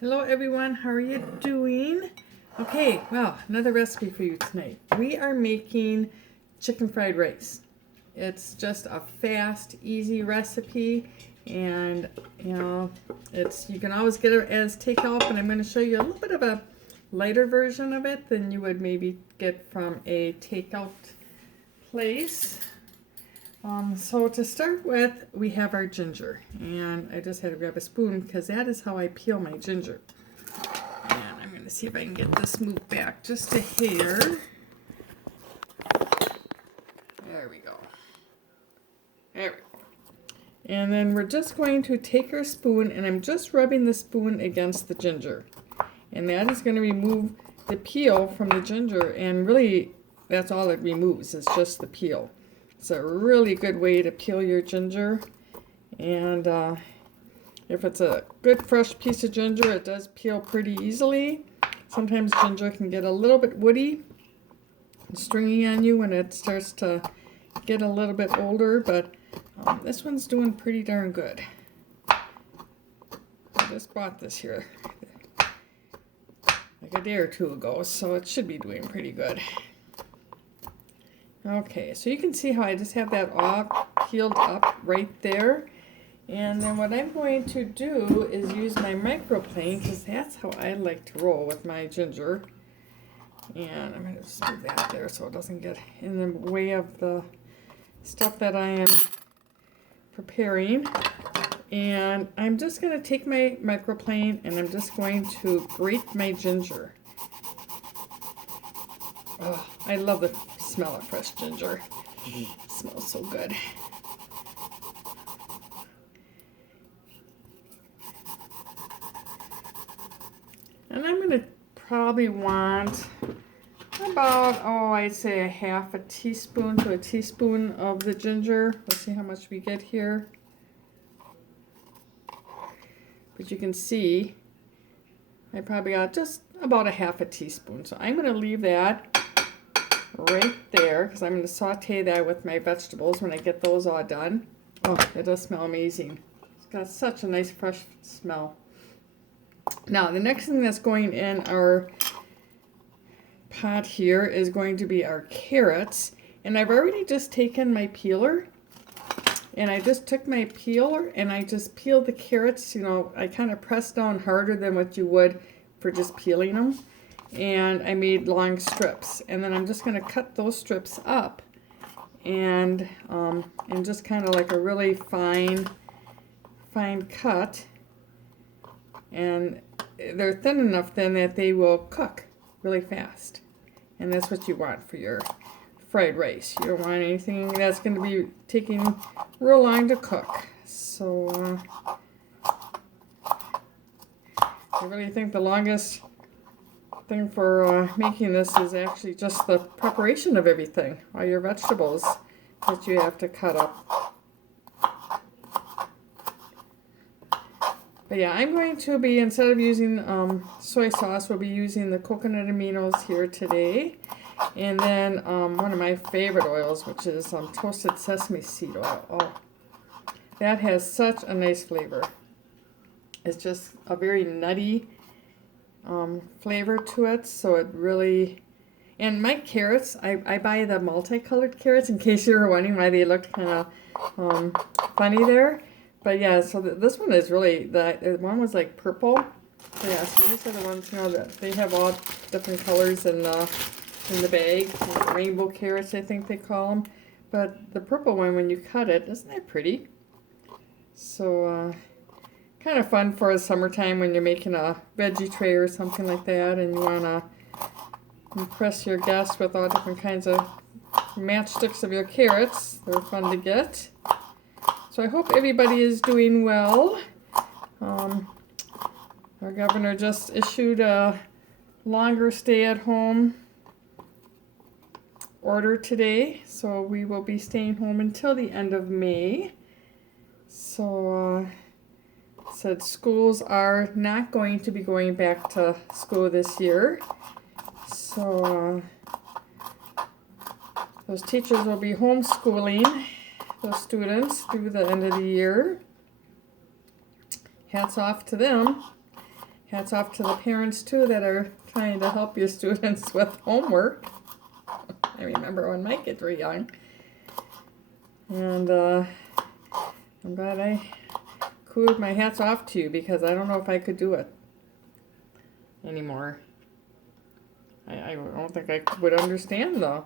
Hello everyone, how are you doing? Okay, well, another recipe for you tonight. We are making chicken fried rice. It's just a fast, easy recipe, and you can always get it as takeout, but I'm going to show you a little bit of a lighter version of it than you would maybe get from a takeout place. So to start with, we have our ginger, and I just had to grab a spoon because that is how I peel my ginger. And I'm going to see if I can get this moved back just a hair. There we go. There we go. And then we're just going to take our spoon, and I'm just rubbing the spoon against the ginger. And that is going to remove the peel from the ginger, and really that's all it removes is just the peel. It's a really good way to peel your ginger, and if it's a good fresh piece of ginger, it does peel pretty easily. Sometimes ginger can get a little bit woody and stringy on you when it starts to get a little bit older, but this one's doing pretty darn good. I just bought this here like a day or two ago, so it should be doing pretty good. Okay, so you can see how I just have that all peeled up right there. And then what I'm going to do is use my microplane, because that's how I like to roll with my ginger. And I'm going to just move that there so it doesn't get in the way of the stuff that I am preparing. And I'm just going to take my microplane and I'm just going to grate my ginger. Oh, I love the smell of fresh ginger. It smells so good. And I'm going to probably want about, I'd say a half a teaspoon to a teaspoon of the ginger. Let's see how much we get here. But you can see I probably got just about a half a teaspoon. So I'm going to leave that right there because I'm going to saute that with my vegetables when I get those all done. Oh, it does smell amazing. It's got such a nice fresh smell. Now the next thing that's going in our pot here is going to be our carrots, and I've already just taken my peeler and I just took my peeler and I just peeled the carrots. I kind of pressed down harder than what you would for just peeling them. And I made long strips, and then I'm just going to cut those strips up and just kind of like a really fine cut, and they're thin enough then that they will cook really fast, and that's what you want for your fried rice. You don't want anything that's going to be taking real long to cook. So I really think the longest thing for making this is actually just the preparation of everything, all your vegetables that you have to cut up. But yeah, I'm going to be, instead of using soy sauce, we'll be using the Coconut Aminos here today. And then one of my favorite oils, which is toasted sesame seed oil. Oh, that has such a nice flavor. It's just a very nutty flavor to it, so it really, and my carrots, I buy the multicolored carrots in case you were wondering why they looked kind of funny there. But yeah, so this one is really, the one was like purple. So yeah, so these are the ones, that they have all different colors in the bag. Rainbow carrots, I think they call them. But the purple one, when you cut it, isn't that pretty? So kind of fun for the summertime when you're making a veggie tray or something like that, and you want to impress your guests with all different kinds of matchsticks of your carrots. They're fun to get. So I hope everybody is doing well. Our governor just issued a longer stay-at-home order today, so we will be staying home until the end of May. So said schools are not going to be going back to school this year. So those teachers will be homeschooling those students through the end of the year. Hats off to them. hats off to the parents too that are trying to help your students with homework. I remember when my kids were young. And I'm glad I cooed my hats off to you because I don't know if I could do it anymore. I don't think I would understand the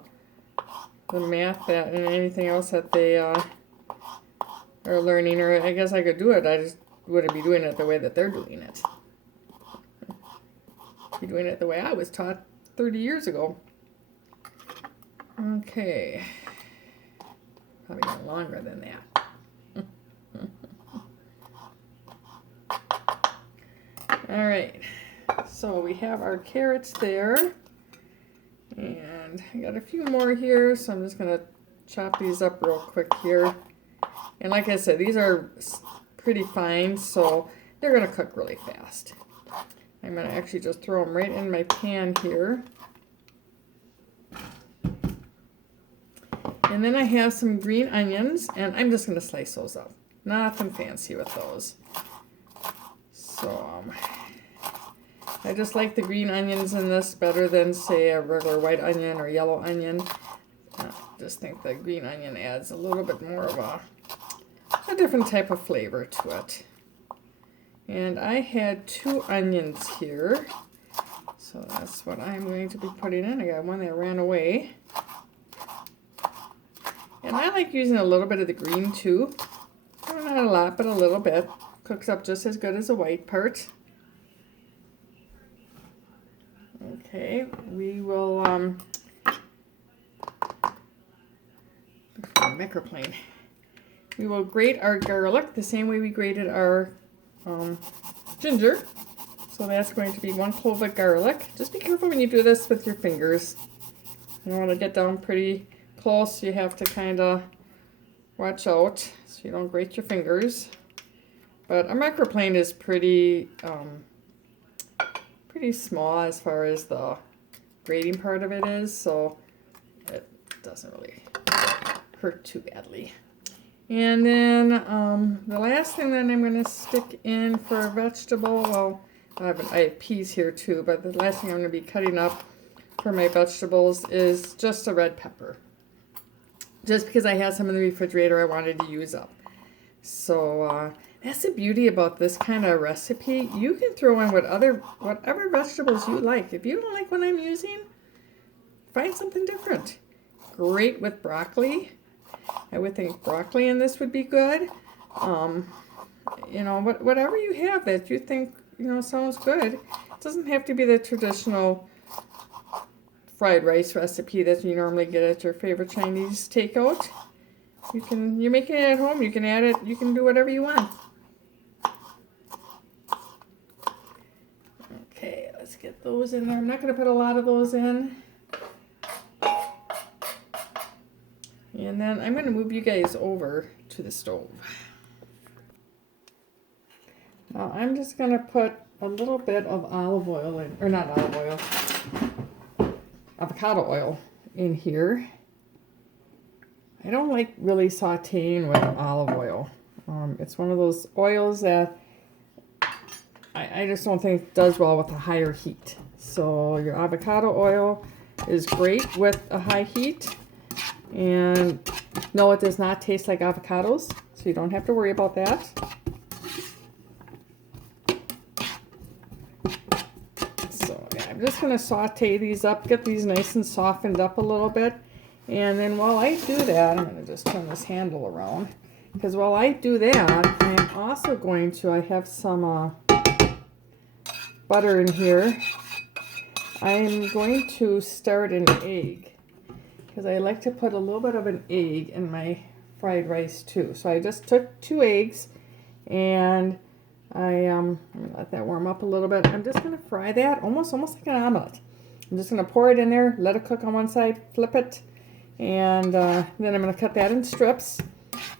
math that and anything else that they are learning, or I guess I could do it. I just wouldn't be doing it the way that they're doing it. Be doing it the way I was taught 30 years ago. Okay. Probably no longer than that. All right. So we have our carrots there. And I got a few more here, so I'm just going to chop these up real quick here. And like I said, these are pretty fine, so they're going to cook really fast. I'm going to actually just throw them right in my pan here. And then I have some green onions, and I'm just going to slice those up. Nothing fancy with those. So, I just like the green onions in this better than, say, a regular white onion or yellow onion. I just think the green onion adds a little bit more of a different type of flavor to it. And I had 2 onions here, so that's what I'm going to be putting in. I got one that ran away. And I like using a little bit of the green too. Well, not a lot, but a little bit. Cooks up just as good as the white part. Okay, we will microplane. We will grate our garlic the same way we grated our ginger. So that's going to be 1 clove of garlic. Just be careful when you do this with your fingers. You don't want to get down pretty close. You have to kind of watch out so you don't grate your fingers. But a microplane is pretty small as far as the grating part of it is, so it doesn't really hurt too badly. And then the last thing that I'm going to stick in for a vegetable, well, I have peas here too, but the last thing I'm going to be cutting up for my vegetables is just a red pepper. Just because I had some in the refrigerator I wanted to use up. So that's the beauty about this kind of recipe. You can throw in whatever vegetables you like. If you don't like what I'm using, find something different. Great with broccoli. I would think broccoli in this would be good. You know, whatever you have that you think, you know, sounds good. It doesn't have to be the traditional fried rice recipe that you normally get at your favorite Chinese takeout. You're making it at home. You can add it. You can do whatever you want. Okay, let's get those in there. I'm not going to put a lot of those in. And then I'm going to move you guys over to the stove. Now I'm just going to put a little bit of olive oil in, or not olive oil, avocado oil in here. I don't like really sauteing with olive oil. It's one of those oils that I just don't think does well with a higher heat. So your avocado oil is great with a high heat. And no, it does not taste like avocados, so you don't have to worry about that. So yeah, I'm just going to saute these up, get these nice and softened up a little bit. And then while I do that, I'm going to just turn this handle around. Because while I do that, I'm also going to, I have some butter in here. I'm going to start an egg. Because I like to put a little bit of an egg in my fried rice too. So I just took 2 eggs and I'm going to let that warm up a little bit. I'm just going to fry that almost like an omelet. I'm just going to pour it in there, let it cook on one side, flip it, and then I'm going to cut that in strips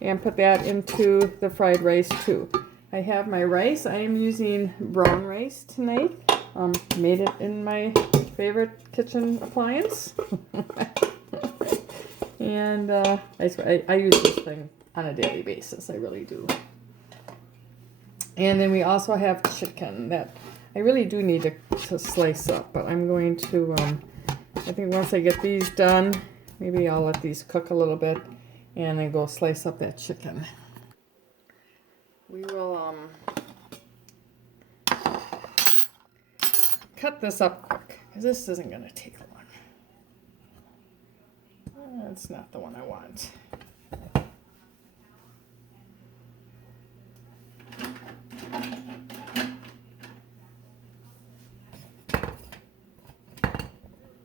and put that into the fried rice too. I have my rice. I am using brown rice tonight. Made it in my favorite kitchen appliance. And I use this thing on a daily basis. I really do. And then we also have chicken that I really do need to slice up, but I'm going to, I think once I get these done, maybe I'll let these cook a little bit and then go slice up that chicken. We will cut this up quick, because this isn't going to take long. That's not the one I want.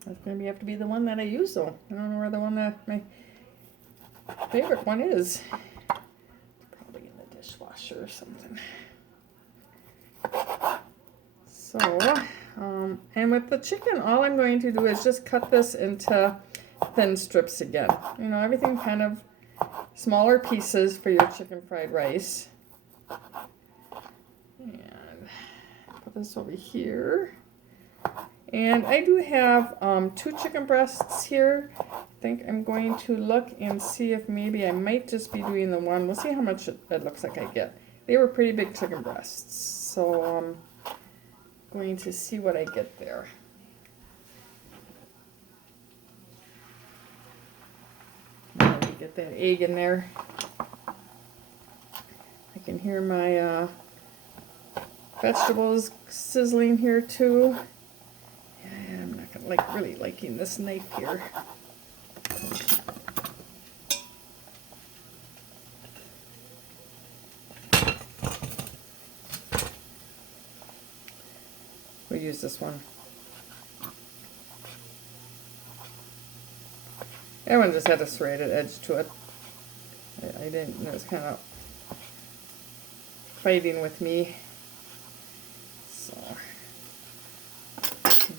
That's going to have to be the one that I use, though. I don't know where the one that my favorite one is. It's probably in the dishwasher or something. So, and with the chicken, all I'm going to do is just cut this into thin strips again. You know, everything kind of smaller pieces for your chicken fried rice. And put this over here. And I do have 2 chicken breasts here. I think I'm going to look and see if maybe I might just be doing the one. We'll see how much it looks like I get. They were pretty big chicken breasts. So I'm going to see what I get there. Let me get that egg in there. I can hear my vegetables sizzling here too. I'm not gonna really liking this knife here. We'll use this one. That one just had a serrated edge to it. I didn't, it was kind of fighting with me. So,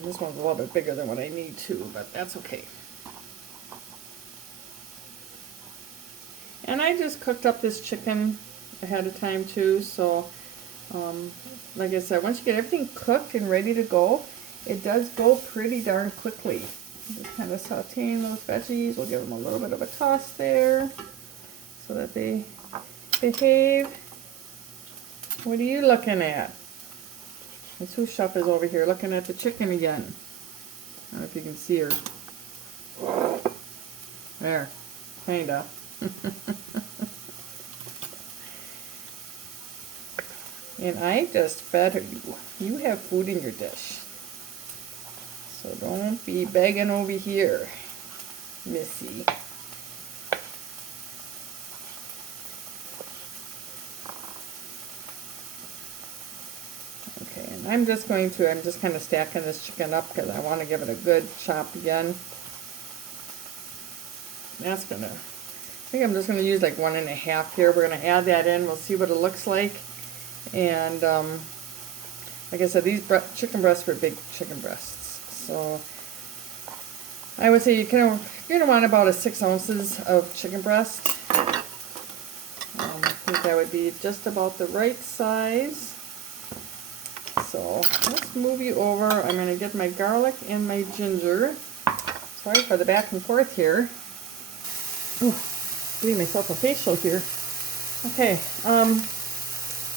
this one's a little bit bigger than what I need to, but that's okay. And I just cooked up this chicken ahead of time too, so like I said, once you get everything cooked and ready to go, it does go pretty darn quickly. Just kind of sauteing those veggies. We'll give them a little bit of a toss there so that they behave. What are you looking at? The sous chef is over here looking at the chicken again. I don't know if you can see her. There, kinda. And I just fed her. You have food in your dish. So don't be begging over here, Missy. Okay, and I'm just kind of stacking this chicken up because I want to give it a good chop again. That's gonna, I think I'm just gonna use like 1.5 here. We're gonna add that in. We'll see what it looks like. And like I said, these chicken breasts were big chicken breasts. So I would say you're gonna want about 6 ounces of chicken breast. I think that would be just about the right size. So let's move you over. I'm gonna get my garlic and my ginger. Sorry for the back and forth here. Ooh, giving myself a facial here. Okay,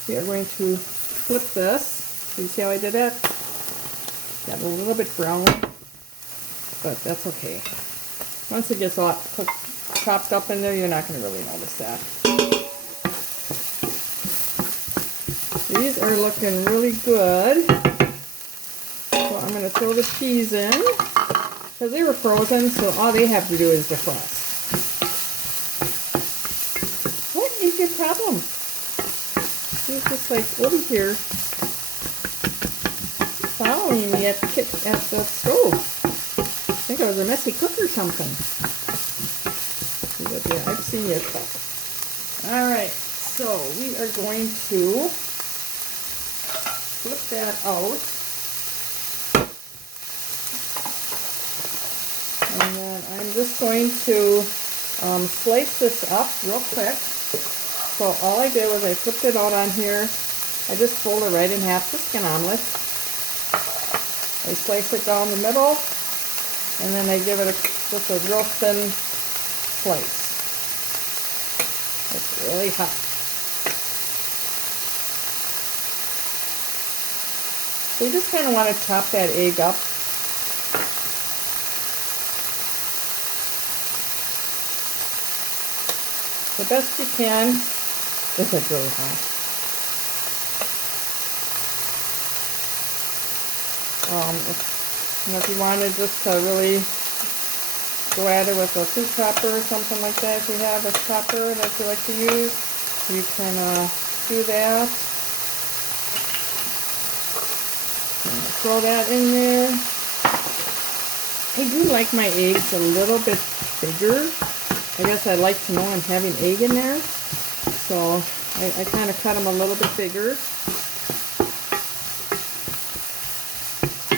we are going to flip this. Do you see how I did that? Got a little bit brown, but that's okay. Once it gets all chopped up in there, you're not going to really notice that. These are looking really good. So I'm going to throw the peas in, because they were frozen, so all they have to do is defrost. What is your problem? He's just like over here following me at the stove. I think I was a messy cook or something. But yeah, I've seen your stuff. Alright, so we are going to flip that out. And then I'm just going to slice this up real quick. So all I did was I flipped it out on here. I just fold it right in half, just like an omelet. I slice it down the middle, and then I give it just a real thin slice. It's really hot. So you just kind of want to chop that egg up. The best you can. This is really hot. If you wanted just to really go at it with a fruit chopper or something like that, if you have a chopper that you like to use, you can do that. And throw that in there. I do like my eggs a little bit bigger. I guess I like to know I'm having egg in there. So I kind of cut them a little bit bigger.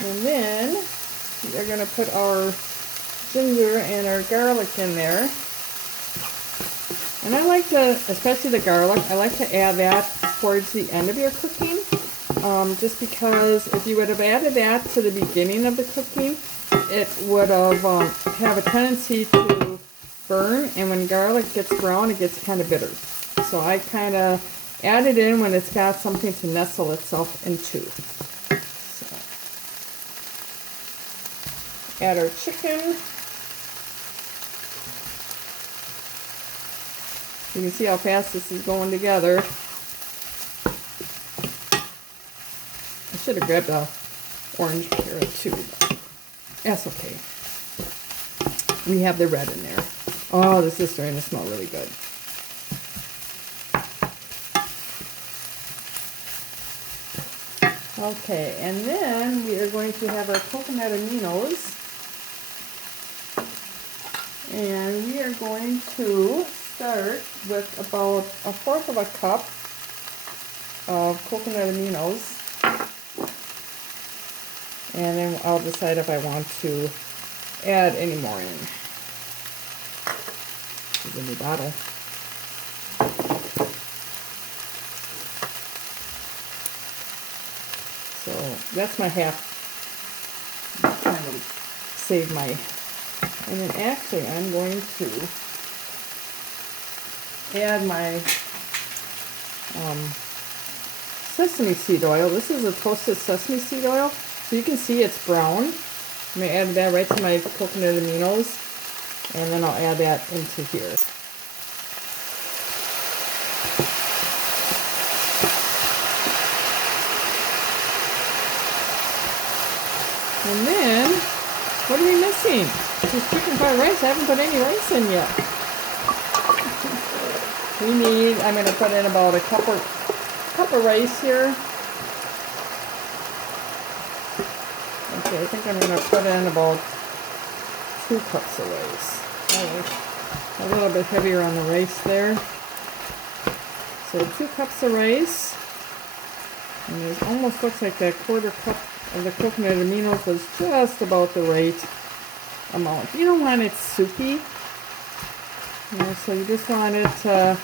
And then we're going to put our ginger and our garlic in there. And I like to, especially the garlic, I like to add that towards the end of your cooking. Just because if you would have added that to the beginning of the cooking, it would have a tendency to burn, and when garlic gets brown, it gets kind of bitter. So I kind of add it in when it's got something to nestle itself into. So add our chicken. You can see how fast this is going together. I should have grabbed a orange carrot too, but that's okay. We have the red in there. Oh, this is starting to smell really good. Okay, and then we are going to have our coconut aminos. And we are going to start with about 1/4 of a cup of coconut aminos. And then I'll decide if I want to add any more in. There's a new bottle. So that's my half. Kind of save my. And then actually I'm going to add my sesame seed oil. This is a toasted sesame seed oil. So you can see it's brown. I'm going to add that right to my coconut aminos, and then I'll add that into here. And then, what are we missing? This chicken fried rice. I haven't put any rice in yet. We need, I'm going to put in about a cup of rice here. Okay, I think I'm going to put in about 2 cups of rice. A little bit heavier on the rice there. So 2 cups of rice. And it almost looks like that 1/4 cup of the coconut aminos was just about the right amount. You don't want it soupy. So you just want it to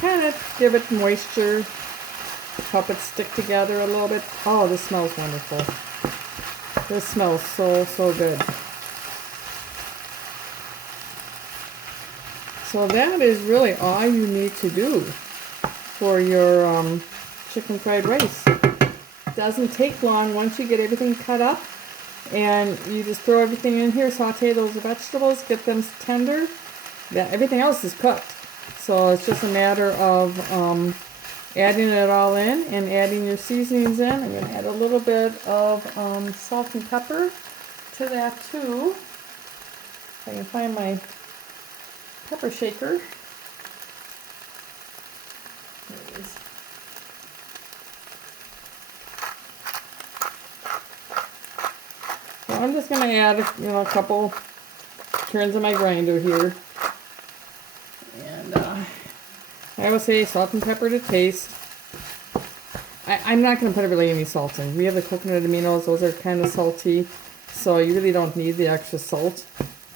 kind of give it moisture, help it stick together a little bit. Oh, this smells wonderful. This smells so, so good. So that is really all you need to do for your chicken fried rice. It doesn't take long once you get everything cut up, and you just throw everything in here, saute those vegetables, get them tender. Everything else is cooked. So it's just a matter of adding it all in and adding your seasonings in. I'm going to add a little bit of salt and pepper to that too. If I can find my pepper shaker. There it is. So I'm just going to add a couple turns of my grinder here. And I will say salt and pepper to taste. I'm not going to put really any salt in. We have the coconut aminos. Those are kind of salty. So you really don't need the extra salt.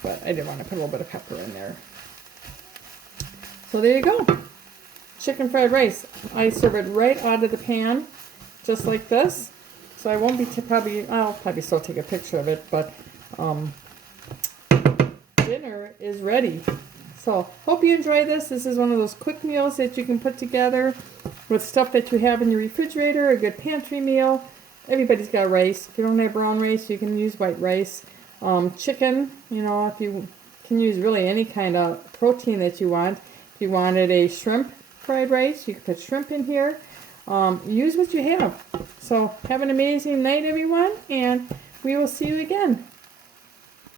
But I did want to put a little bit of pepper in there. So there you go. Chicken fried rice. I serve it right out of the pan. Just like this. So I won't be I'll probably still take a picture of it. But dinner is ready. So, hope you enjoy this. This is one of those quick meals that you can put together with stuff that you have in your refrigerator, a good pantry meal. everybody's got rice. If you don't have brown rice, you can use white rice. Chicken, you know, if you can use really any kind of protein that you want. If you wanted a shrimp fried rice, you can put shrimp in here. Use what you have. So have an amazing night, everyone, and we will see you again.